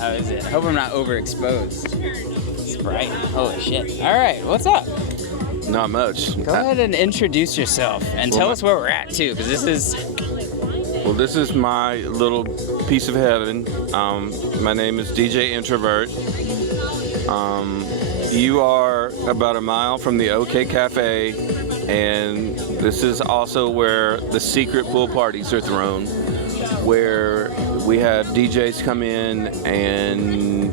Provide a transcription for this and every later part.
How is it? I hope I'm not overexposed. It's bright. Holy shit. All right, what's up? Not much. Go ahead and introduce yourself and tell us where we're at too, because this is my little piece of heaven. My name is DJ Ntrovert. You are about a mile from the OK Cafe, and this is also where the secret pool parties are thrown, where we have DJs come in, and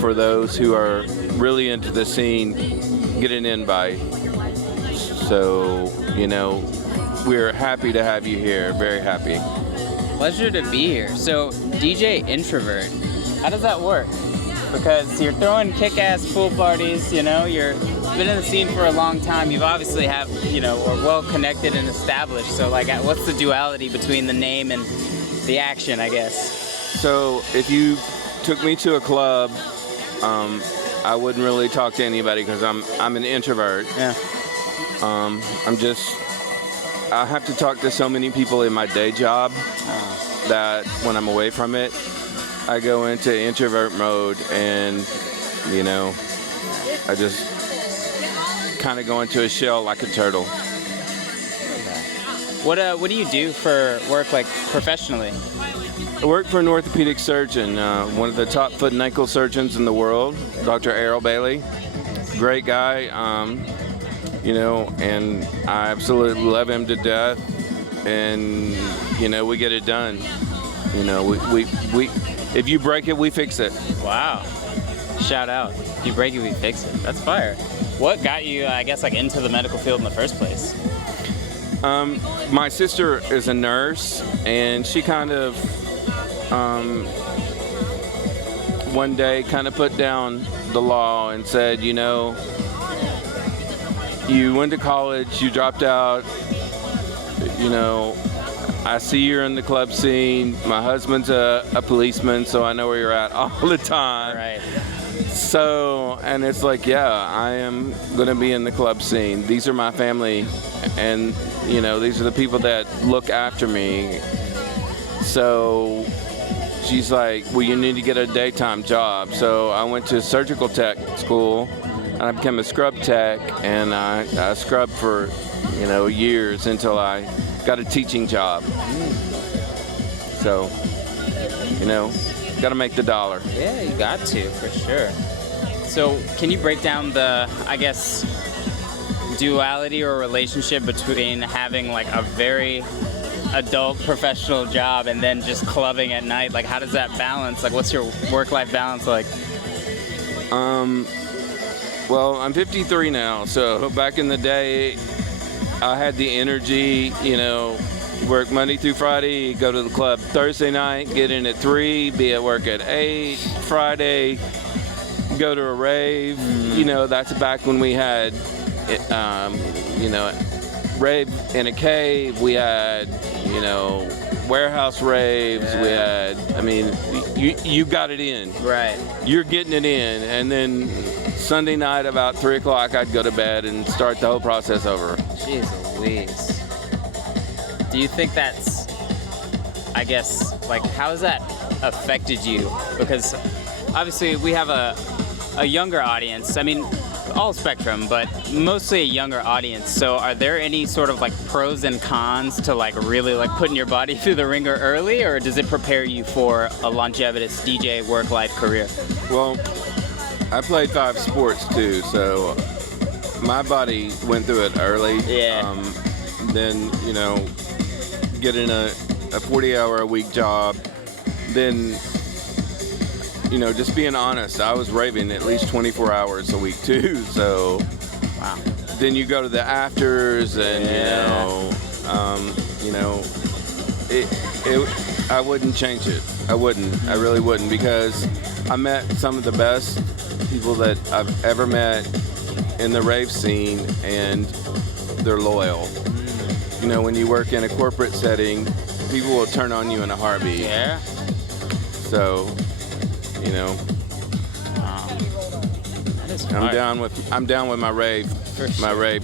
for those who are really into the scene, get an invite. So, we're happy to have you here, very happy. Pleasure to be here. So, DJ Ntrovert, how does that work? Because you're throwing kick-ass pool parties, you've been in the scene for a long time. You've obviously are well connected and established. So, what's the duality between the name and the action, I guess? So, if you took me to a club, I wouldn't really talk to anybody because I'm an introvert. Yeah. I have to talk to so many people in my day job that when I'm away from it, I go into introvert mode, and I just kind of go into a shell like a turtle. What do you do for work, professionally? I work for an orthopedic surgeon, one of the top foot and ankle surgeons in the world, Dr. Errol Bailey. Great guy, and I absolutely love him to death. And we get it done. We if you break it, we fix it. Wow. Shout out. If you break it, we fix it. That's fire. What got you, into the medical field in the first place? My sister is a nurse, and she kind of one day kind of put down the law and said, you went to college, you dropped out, I see you're in the club scene. My husband's a policeman, so I know where you're at all the time. Right. So, and it's like, yeah, I am going to be in the club scene. These are my family, and, these are the people that look after me. So she's like, well, you need to get a daytime job. So I went to surgical tech school, and I became a scrub tech, and I scrubbed for, years until I got a teaching job. So, got to make the dollar. Yeah, you got to, for sure. So, can you break down the, duality or relationship between having a very adult professional job and then just clubbing at night? How does that balance? What's your work-life balance like? Well, I'm 53 now, so back in the day, I had the energy, work Monday through Friday, go to the club Thursday night, get in at 3, be at work at 8, Friday, go to a rave. That's back when we had, rave in a cave, we had, warehouse raves, yeah. We had, you got it in. Right. You're getting it in, and then Sunday night about 3 o'clock, I'd go to bed and start the whole process over. Jeez Louise. Do you think that's, how has that affected you? Because obviously we have a younger audience. All spectrum, but mostly a younger audience. So are there any sort of pros and cons to really putting your body through the ringer early, or does it prepare you for a longevitous DJ work-life career? Well, I played 5 sports too, so my body went through it early. Yeah. Then, getting a 40-hour-a-week job, then, just being honest, I was raving at least 24 hours a week too, so. Wow. Then you go to the afters, and, I wouldn't change it. I wouldn't. I really wouldn't, because I met some of the best people that I've ever met in the rave scene, and they're loyal. When you work in a corporate setting, people will turn on you in a heartbeat. Yeah. So, That is I'm down with my rave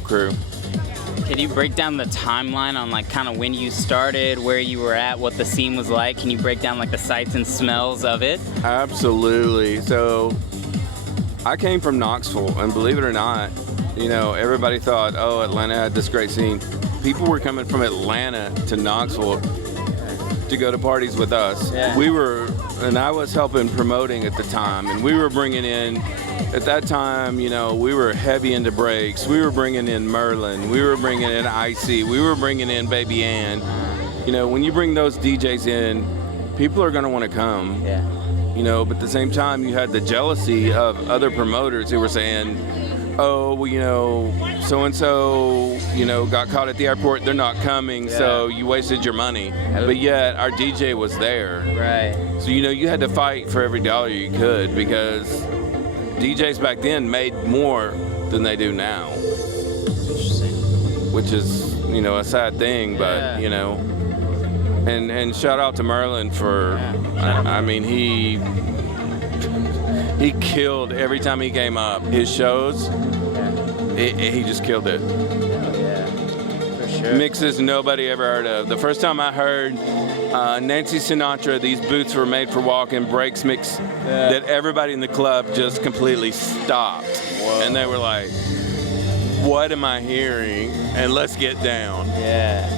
crew. Can you break down the timeline on like kind of when you started, where you were at, what the scene was like? Can you break down like the sights and smells of it? Absolutely. So I came from Knoxville, and believe it or not, you know, everybody thought, oh, Atlanta had this great scene. People were coming from Atlanta to Knoxville to go to parties with us. Yeah. And I was helping promoting at the time, and we were bringing in, at that time, you know, we were heavy into breaks. We were bringing in Merlin. We were bringing in Icy. We were bringing in Baby Ann. You know, when you bring those DJs in, people are going to want to come. Yeah. You know, but at the same time, you had the jealousy of other promoters who were saying, oh, well, you know, so-and-so, you know, got caught at the airport, they're not coming, so you wasted your money. But yet, our DJ was there. Right. So, you know, you had to fight for every dollar you could, because DJs back then made more than they do now. Interesting. Which is, you know, a sad thing, but, you know. And shout out to Merlin for, I mean, he killed every time he came up. His shows, he just killed it. Oh, yeah. For sure. Mixes nobody ever heard of. The first time I heard Nancy Sinatra, These Boots Were Made for Walking, breaks mix, that everybody in the club just completely stopped. Whoa. And they were like, what am I hearing? And let's get down. Yeah.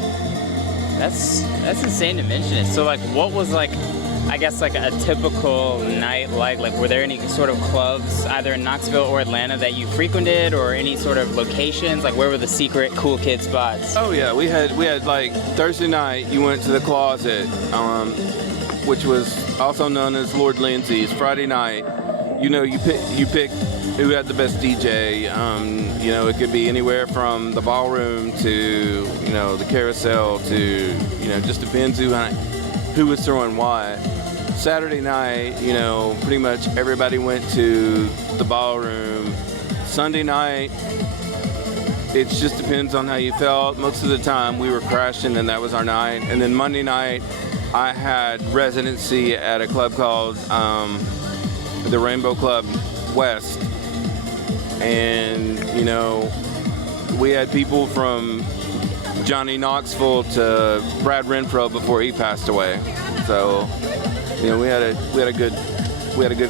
That's insane to mention it. So like, what was like, I guess like a typical night like were there any sort of clubs either in Knoxville or Atlanta that you frequented, or any sort of locations? Like, where were the secret cool kid spots? Oh yeah, we had like Thursday night you went to the Closet, which was also known as Lord Lindsay's. Friday night, you know, you pick who had the best DJ. You know, it could be anywhere from the ballroom to, you know, the carousel to, you know, just depends who was throwing what. Saturday night, you know, pretty much everybody went to the ballroom. Sunday night, it just depends on how you felt. Most of the time we were crashing and that was our night. And then Monday night, I had residency at a club called the Rainbow Club West. And, you know, we had people from Johnny Knoxville to Brad Renfro before he passed away. So, you know, we had a good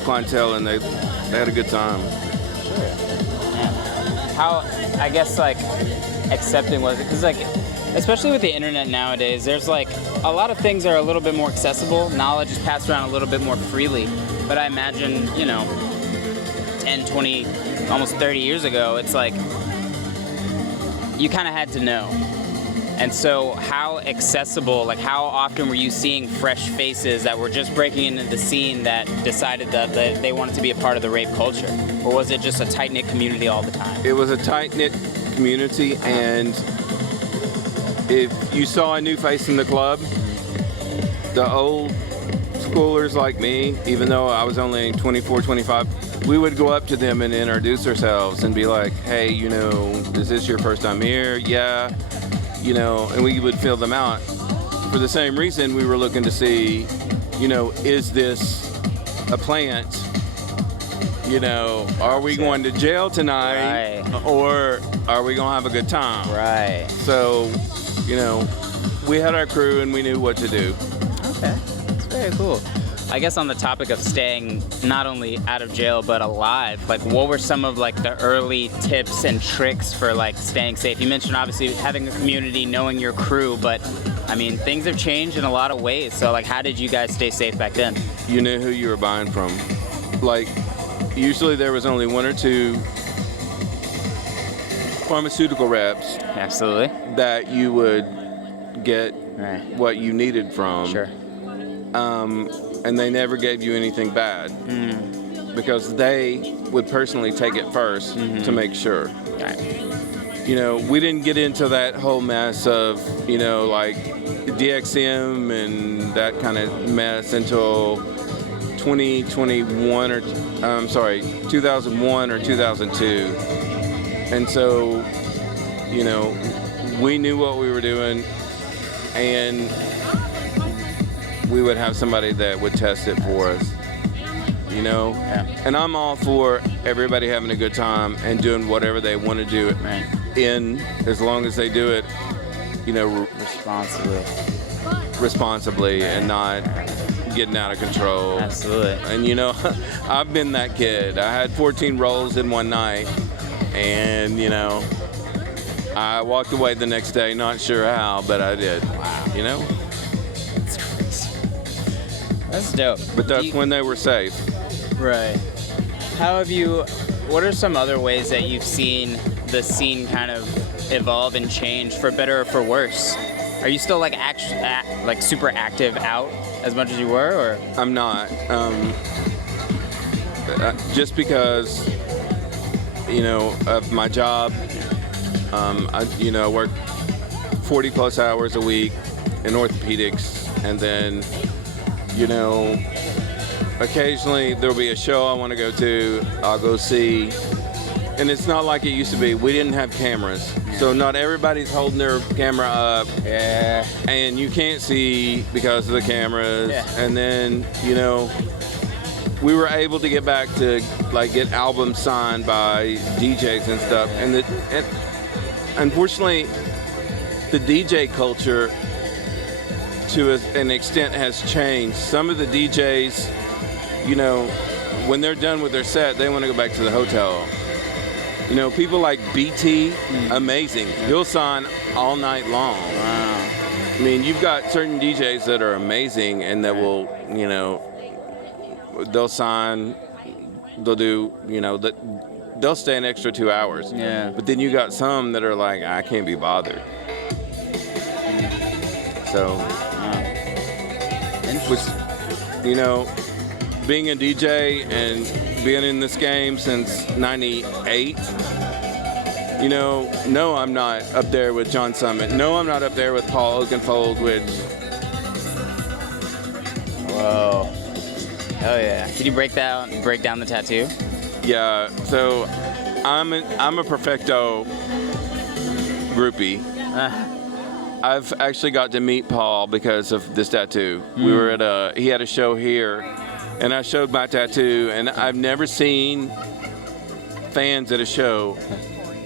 clientele, and they had a good time. Sure. Yeah. How, I guess, like, accepting was it? Because, like, especially with the internet nowadays, there's like a lot of things are a little bit more accessible. Knowledge is passed around a little bit more freely. But I imagine, you know, 10, 20, almost 30 years ago, it's like you kind of had to know. And so how accessible, like how often were you seeing fresh faces that were just breaking into the scene that decided that they wanted to be a part of the rave culture? Or was it just a tight-knit community all the time? It was a tight-knit community, and if you saw a new face in the club, the old schoolers like me, even though I was only 24, 25, we would go up to them and introduce ourselves and be like, hey, you know, is this your first time here? Yeah. You know, and we would fill them out. For the same reason, we were looking to see, you know, is this a plant? You know, are we going to jail tonight? Right. Or are we going to have a good time? Right. So, you know, we had our crew and we knew what to do. Okay, that's very cool. I guess on the topic of staying not only out of jail but alive, like what were some of like the early tips and tricks for like staying safe? You mentioned obviously having a community, knowing your crew, but I mean things have changed in a lot of ways. So like how did you guys stay safe back then? You knew who you were buying from. Like usually there was only one or two pharmaceutical reps. Absolutely. That you would get what you needed from. Sure. And they never gave you anything bad because they would personally take it first to make sure. Right. You know, we didn't get into that whole mess of, you know, like DXM and that kind of mess until 2001 or 2001 or 2002. And so, you know, we knew what we were doing, and we would have somebody that would test it for us, you know? Yeah. And I'm all for everybody having a good time and doing whatever they want to do. Right. in as long as they do it, you know, responsibly and not getting out of control. Absolutely. And you know, I've been that kid. I had 14 rolls in one night, and you know, I walked away the next day, not sure how, but I did. Wow. You know? That's dope. But that's when they were safe. Right. What are some other ways that you've seen the scene kind of evolve and change for better or for worse? Are you still like super active out as much as you were, or? I'm not. Just because, you know, of my job, I work 40 plus hours a week in orthopedics, and then, you know, occasionally there'll be a show I want to go to, I'll go see, and it's not like it used to be. We didn't have cameras, so not everybody's holding their camera up, and you can't see because of the cameras, and then, you know, we were able to get back to, like, get albums signed by DJs and stuff, and unfortunately, the DJ culture, to an extent, has changed. Some of the DJs, you know, when they're done with their set, they want to go back to the hotel. You know, people like BT, amazing. He'll sign all night long. Wow. I mean, you've got certain DJs that are amazing and that will, you know, they'll sign, they'll do, you know, they'll stay an extra 2 hours. Yeah. But then you got some that are like, I can't be bothered. So, which, you know, being a DJ and being in this game since '98, you know, no, I'm not up there with John Summit. No, I'm not up there with Paul Oakenfold, which... Whoa. Hell yeah. Can you break down the tattoo? Yeah, so I'm a Perfecto groupie. I've actually got to meet Paul because of this tattoo. We were he had a show here, and I showed my tattoo, and I've never seen fans at a show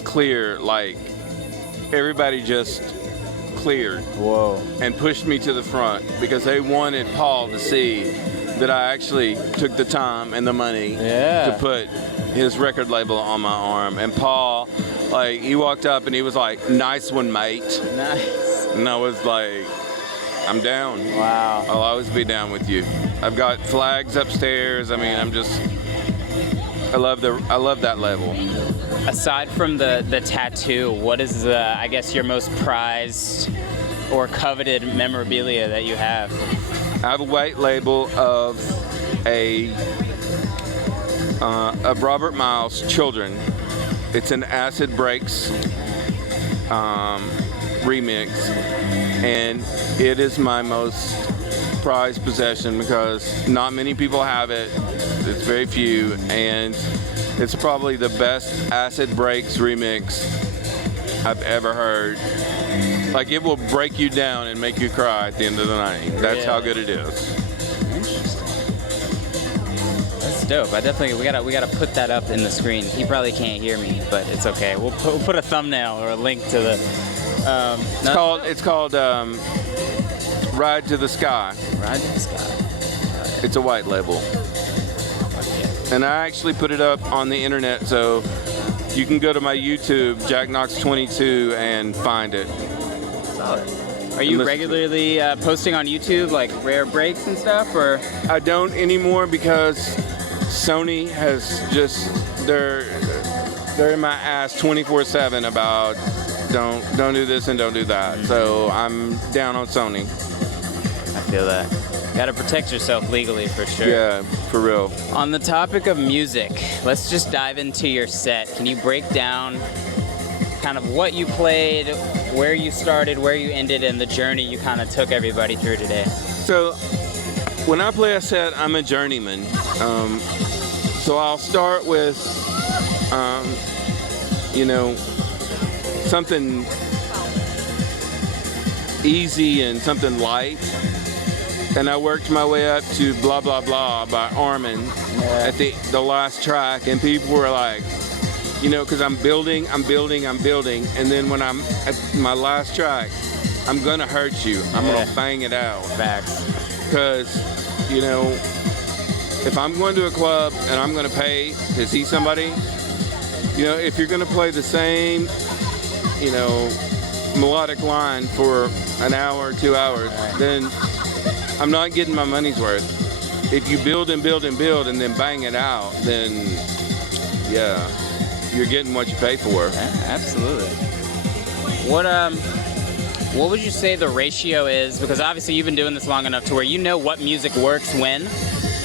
clear, like, everybody just cleared. Whoa. And pushed me to the front because they wanted Paul to see that I actually took the time and the money to put his record label on my arm. And Paul, like, he walked up and he was like, "Nice one, mate." Nice. And I was like, I'm down. Wow. I'll always be down with you. I've got flags upstairs. I mean, I love that level. Aside from the tattoo, what is I guess your most prized or coveted memorabilia that you have? I have a white label of of Robert Miles' Children. It's an Acid Breaks remix, and it is my most prized possession because not many people have it. It's very few, and it's probably the best Acid Breaks remix I've ever heard. Like, it will break you down and make you cry at the end of the night. That's how good it is. That's dope. We gotta put that up in the screen. He probably can't hear me, but it's okay. We'll put a thumbnail or a link to the. It's called Ride to the Sky. Ride to the Sky. It's a white label. And I actually put it up on the internet, so you can go to my YouTube, JackKnox22, and find it. Solid. Are you regularly posting on YouTube, like rare breaks and stuff, or? I don't anymore because Sony has just they're in my ass 24/7 about don't do this and don't do that. So I'm down on Sony. I feel that. Gotta protect yourself legally for sure. Yeah, for real. On the topic of music, let's just dive into your set. Can you break down kind of what you played, where you started, where you ended, and the journey you kind of took everybody through today? So when I play a set, I'm a journeyman. So I'll start with, you know, something easy and something light. And I worked my way up to Blah Blah Blah by Armin at the last track, and people were like, You know, because I'm building, and then when I'm at my last track, I'm gonna hurt you. I'm gonna bang it out. Facts. Because, you know, if I'm going to a club and I'm gonna pay to see somebody, you know, if you're gonna play the same, you know, melodic line for an hour, 2 hours, then I'm not getting my money's worth. If you build and build and build and then bang it out, then yeah, you're getting what you pay for. Yeah, absolutely. What would you say the ratio is? Because obviously you've been doing this long enough to where you know what music works when,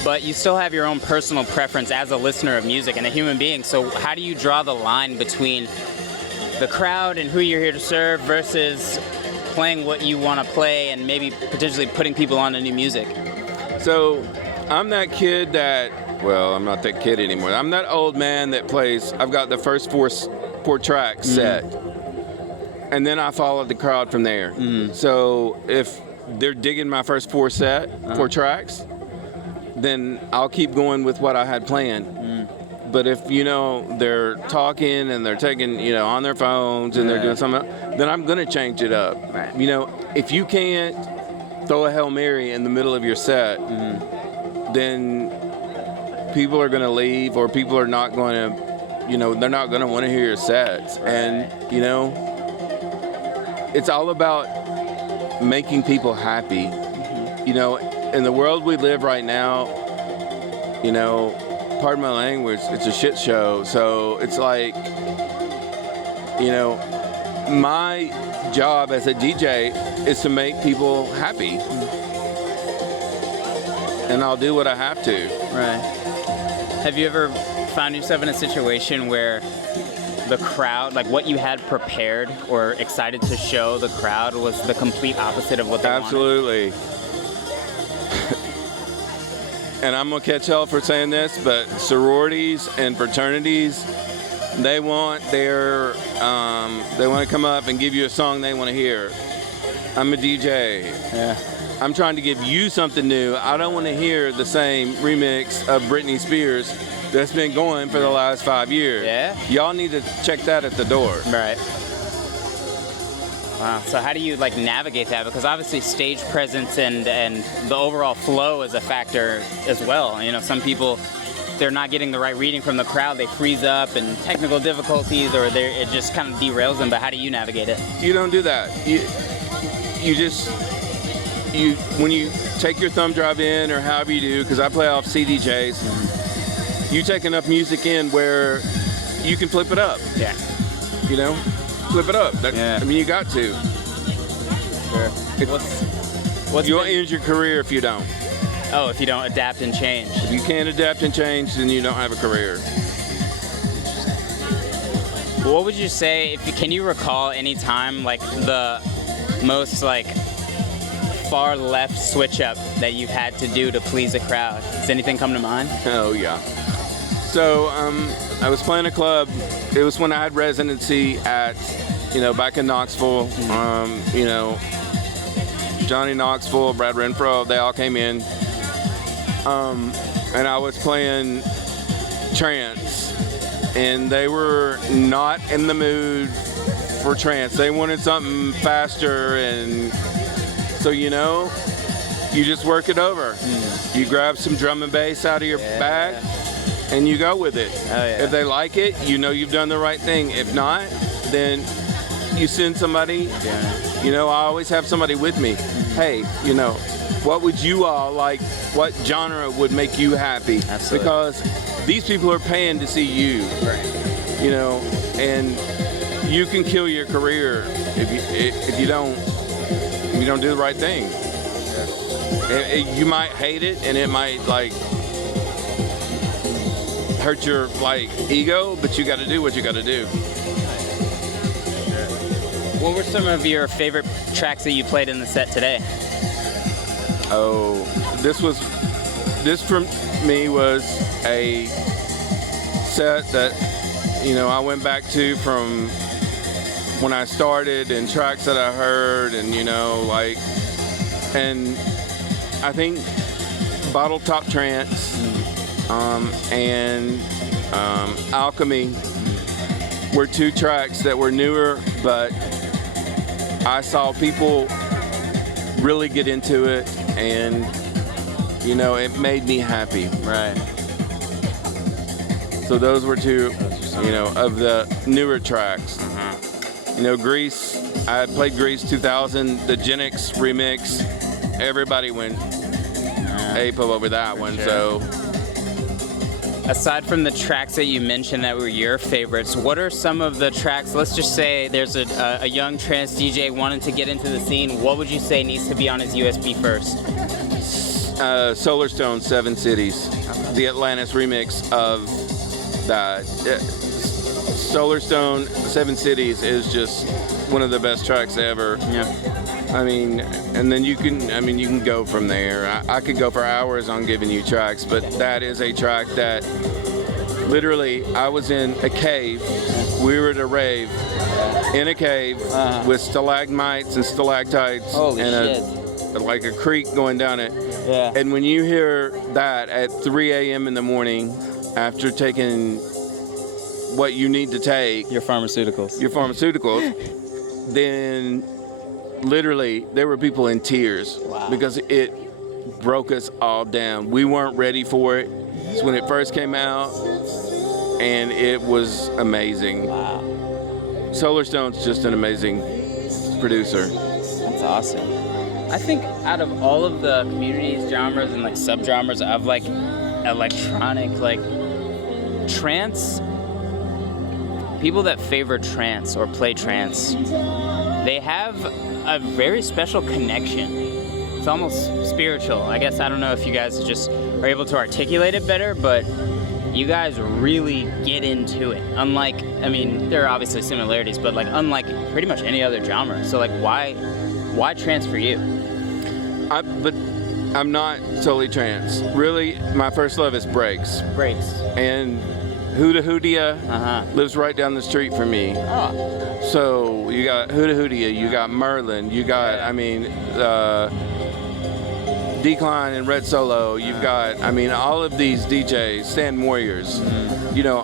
but you still have your own personal preference as a listener of music and a human being. So how do you draw the line between the crowd and who you're here to serve versus playing what you want to play and maybe potentially putting people on to new music? So I'm that kid that, well, I'm not that kid anymore. I'm that old man that plays, I've got the first four tracks set, and then I follow the crowd from there. So if they're digging my first four tracks, then I'll keep going with what I had planned. But if, you know, they're talking and they're taking, you know, on their phones and they're doing something, then I'm going to change it up. Right. You know, if you can't throw a Hail Mary in the middle of your set, then people are going to leave, or people are not going to, you know, they're not going to want to hear your sets. And, you know, it's all about making people happy. You know, in the world we live right now, you know, pardon my language, it's a shit show. So it's like, you know, my job as a DJ is to make people happy. And I'll do what I have to. Right. Have you ever found yourself in a situation where the crowd, like what you had prepared or excited to show the crowd, was the complete opposite of what they wanted? Absolutely. And I'm gonna catch hell for saying this, but sororities and fraternities, they want to come up and give you a song they want to hear. I'm a DJ. Yeah. I'm trying to give you something new. I don't want to hear the same remix of Britney Spears that's been going for the last 5 years. Yeah? Y'all need to check that at the door. Right. Wow. So how do you like navigate that? Because obviously stage presence and the overall flow is a factor as well. You know, some people, they're not getting the right reading from the crowd, they freeze up, and technical difficulties, or it just kind of derails them. But how do you navigate it? You don't do that. When you take your thumb drive in, or however you do, because I play off CDJs, you take enough music in where you can flip it up. Yeah. You know, flip it up. I mean, you got to. Sure. You'll end your career if you don't. Oh, if you don't adapt and change. If you can't adapt and change, then you don't have a career. What would you say, can you recall any time, like the most like far left switch up that you've had to do to please a crowd? Does anything come to mind? Oh yeah. So I was playing a club. It was when I had residency at, you know, back in Knoxville. You know, Johnny Knoxville, Brad Renfro, they all came in. And I was playing trance, and they were not in the mood for trance. They wanted something faster, and so, you know, you just work it over. You grab some drum and bass out of your bag, and you go with it. Oh, yeah. If they like it, you know you've done the right thing. If not, then you send somebody. Yeah. You know, I always have somebody with me. Hey, you know, what would you all like? What genre would make you happy? Absolutely. Because these people are paying to see you. Right. You know, and you can kill your career if you don't do the right thing. You might hate it, and it might like hurt your like ego, but you got to do what you got to do. What were some of your favorite tracks that you played in the set today? Oh, this for me was a set that, you know, I went back to from when I started, and tracks that I heard, and, you know, like, and I think Bottle Top Trance and Alchemy were 2 tracks that were newer, but I saw people really get into it, and you know, it made me happy. Right. So those were 2, you know, of the newer tracks. You know, Grease, I had played Grease 2000, the Gen X remix. Everybody went ape over that one. Sure. So, aside from the tracks that you mentioned that were your favorites, what are some of the tracks? Let's just say there's a young trance DJ wanting to get into the scene. What would you say needs to be on his USB first? Solar Stone, 7 Cities, the Atlantis remix of that. Solar Stone, 7 Cities is just one of the best tracks ever. Yeah. I mean, and then you can go from there. I could go for hours on giving you tracks, but that is a track that literally, I was in a cave. We were at a rave in a cave with stalagmites and stalactites. Holy shit. Like a creek going down it. Yeah. And when you hear that at 3 a.m. in the morning, after taking what you need to take, Your pharmaceuticals, then literally there were people in tears. Wow. Because it broke us all down. We weren't ready for it. It's when it first came out, and it was amazing. Wow. Solar Stone's just an amazing producer. That's awesome. I think out of all of the communities, genres, and like subgenres of like electronic, like trance, people that favor trance or play trance, they have a very special connection. It's almost spiritual. I guess I don't know if you guys just are able to articulate it better, but you guys really get into it. Unlike, I mean, there are obviously similarities, but like unlike pretty much any other genre. So like why trance for you? But I'm not solely trance. Really, my first love is breaks. Breaks. And Huda Hoodia lives right down the street from me. Oh. So you got Huda Hoodia, you got Merlin, you got, Decline and Red Solo, you've got, all of these DJs, Stand Warriors, you know,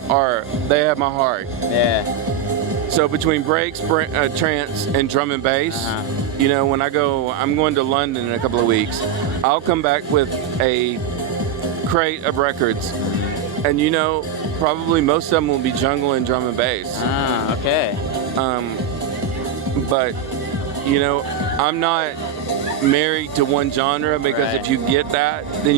they have my heart. Yeah. So between breaks, trance, and drum and bass, you know, when I'm going to London in a couple of weeks, I'll come back with a crate of records, and you know, probably most of them will be jungle and drum and bass. Okay. But, you know, I'm not married to one genre, because if you get that, then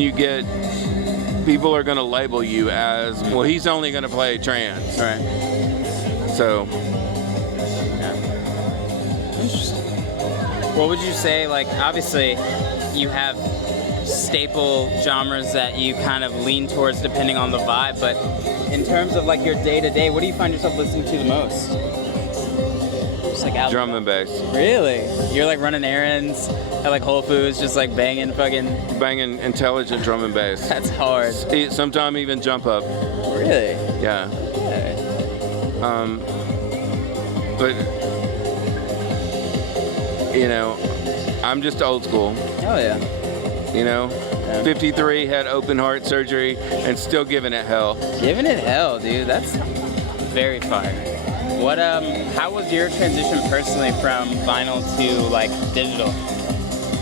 people are going to label you as, well, he's only going to play trance. Right. So. Interesting. What would you say, like, obviously you have staple genres that you kind of lean towards depending on the vibe, but in terms of like your day-to-day, what do you find yourself listening to the most? Just like out Drum and bass. Really? You're like running errands at like Whole Foods, just like banging intelligent drum and bass. That's hard. Sometimes even jump up. Really? Yeah. Okay. But you know, I'm just old school. Oh yeah. You know, 53, had open heart surgery, and still giving it hell. Giving it hell, dude. That's very fire. What how was your transition personally from vinyl to like digital?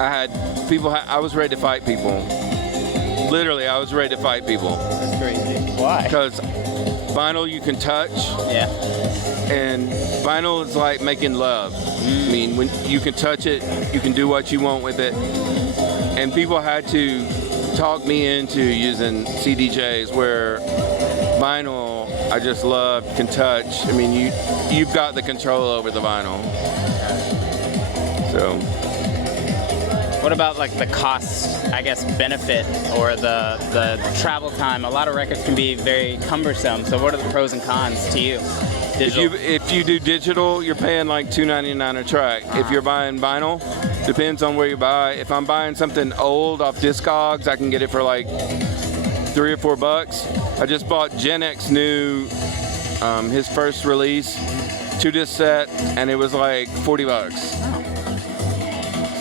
I was ready to fight people. Literally, I was ready to fight people. That's crazy. Why? Because vinyl you can touch. Yeah. And vinyl is like making love. I mean, when you can touch it, you can do what you want with it. And people had to talk me into using CDJs, where vinyl I just love, can touch. I mean, you've got the control over the vinyl. So. What about like the cost, I guess, benefit or the travel time? A lot of records can be very cumbersome. So what are the pros and cons to you? If you do digital, you're paying like $2.99 a track. If you're buying vinyl, depends on where you buy. If I'm buying something old off Discogs, I can get it for like $3 or $4. I just bought Gen X new, his first release, 2-disc set, and it was like $40.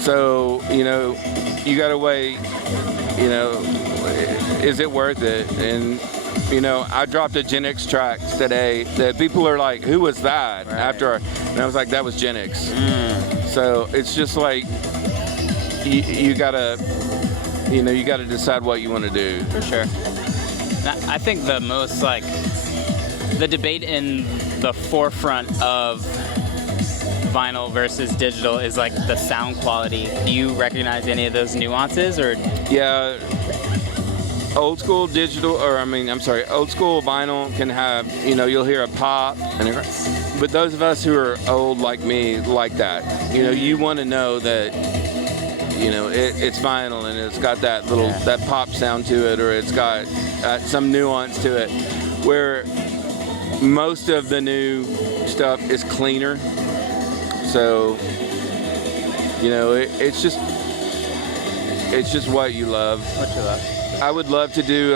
So, you know, you gotta weigh, you know, is it worth it? And You know, I dropped a Gen X track today that people are like, who was that? Right. And I was like, that was Gen X. So it's just like, you gotta decide what you want to do. For sure. Now, I think the most like the debate in the forefront of vinyl versus digital is like the sound quality. Do you recognize any of those nuances, or? Yeah. Old school digital, old school vinyl can have, you'll hear a pop, but those of us who are old like me like that. You want to know that, it's vinyl and it's got that little, that pop sound to it, or it's got some nuance to it, where most of the new stuff is cleaner. So, it's just what you love. What you love. I would love to do,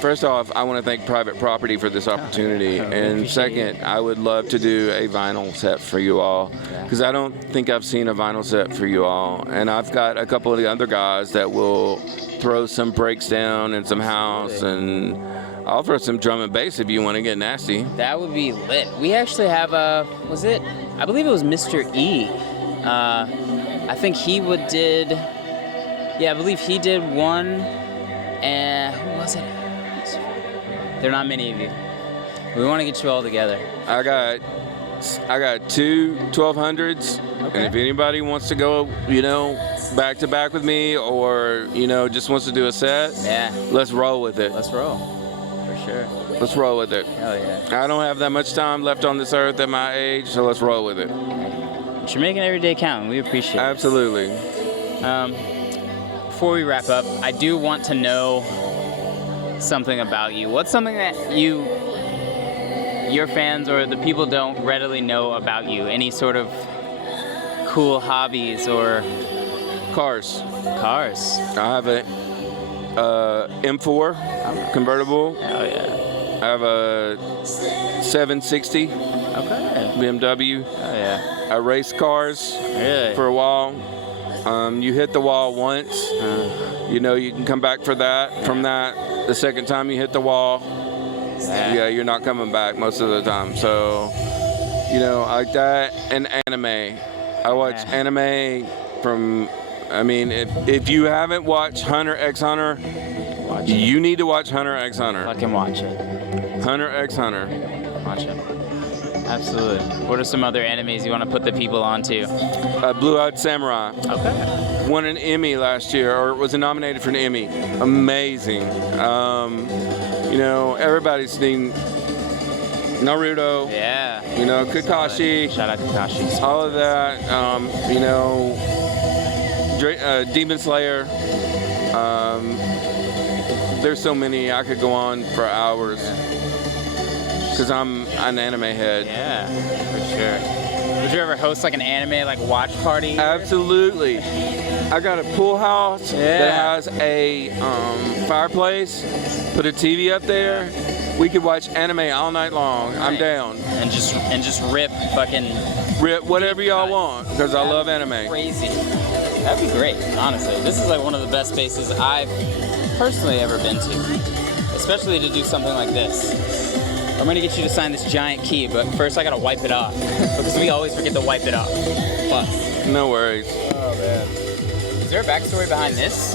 first off, I want to thank Private Property for this opportunity. And second, I would love to do a vinyl set for you all, because I don't think I've seen a vinyl set for you all. And I've got a couple of the other guys that will throw some breaks down and some house, and I'll throw some drum and bass if you want to get nasty. That would be lit. We actually have I believe it was Mr. E. I think he did one. And who was it? There are not many of you. We want to get you all together. I got two 1200s, and if anybody wants to go, back to back with me, or just wants to do a set, let's roll with it. Let's roll, for sure. Let's roll with it. Hell yeah. I don't have that much time left on this earth at my age, so let's roll with it. But you're making every day count, and we appreciate it. Absolutely. Before we wrap up, I do want to know something about you. What's something that your fans or the people don't readily know about you? Any sort of cool hobbies or... Cars. Cars. I have a M4 convertible. Oh yeah. I have a 760 BMW. Oh yeah. I race cars for a while. You hit the wall once, you can come back from that. The second time you hit the wall, you're not coming back most of the time. So, like that, and anime. I watch anime from, if you haven't watched Hunter x Hunter, you need to watch Hunter x Hunter. Fucking watch it. Hunter x Hunter. Watch it. Absolutely. What are some other animes you want to put the people onto? Blue-Eyed Samurai. Okay. Won an Emmy last year, or was nominated for an Emmy. Amazing. Everybody's seen Naruto. Yeah. Kakashi. Shout out Kakashi. All of that. Demon Slayer. There's so many. I could go on for hours. Because I'm an anime head. Yeah, for sure. Would you ever host like an anime watch party? Absolutely. I got a pool house that has a fireplace. Put a TV up there. We could watch anime all night long. I'm down. And just rip whatever y'all want, because I love anime. Crazy. That'd be great. Honestly, this is one of the best spaces I've personally ever been to, especially to do something like this. I'm gonna get you to sign this giant key, but first I gotta wipe it off because we always forget to wipe it off. Fuck. No worries. Oh man. Is there a backstory behind this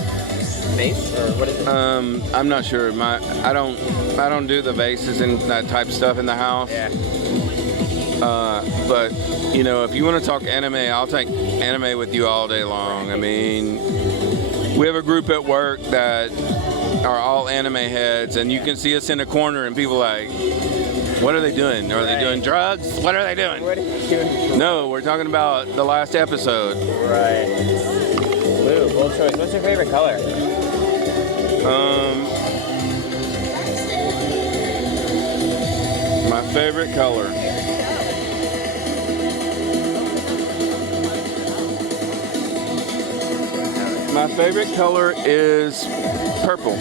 vase, or what is it? I'm not sure. I don't do the vases and that type of stuff in the house. Yeah. But if you want to talk anime, I'll take anime with you all day long. We have a group at work that are all anime heads, and you can see us in a corner, and people what are they doing? Are they doing drugs? What are they doing? What are you doing? No, we're talking about the last episode. Right. Blue, bold choice. What's your favorite color? My favorite color. My favorite color is purple,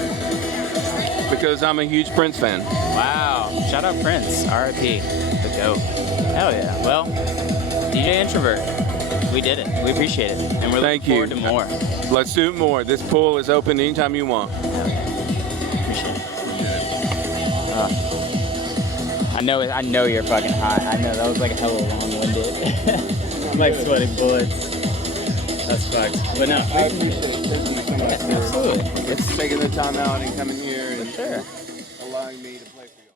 because I'm a huge Prince fan. Wow. Shout out Prince. R.I.P. The GOAT. Hell yeah. Well, DJ Ntrovert, we did it. We appreciate it. And we're looking forward to more. Let's do it more. This pool is open anytime you want. Hell yeah. Appreciate it. I know you're fucking hot. I know that was like a hella long-winded. I'm like sweating bullets. That's fucked. But no, I appreciate it. Thank you so much for absolutely. taking the time out and coming here and Sure. allowing me to play for you.